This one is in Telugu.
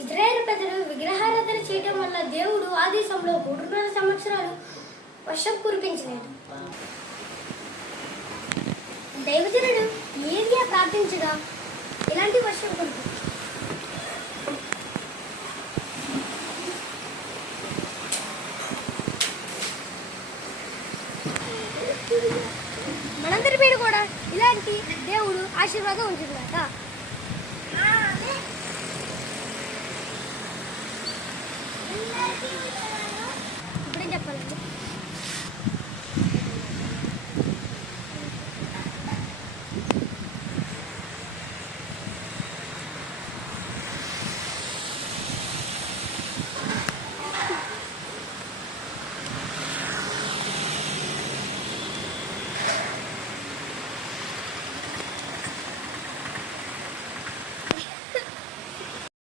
ఇజ్రాయేలు ప్రజలు విగ్రహారాధన చేయడం వల్ల దేవుడు ఆ దేశంలో 3.5 సంవత్సరాలు వర్షం కురిపించలేదు. దైవజనుడు ఏరియా ప్రార్థించగా ఇలాంటి వర్షం కురిపించాడు.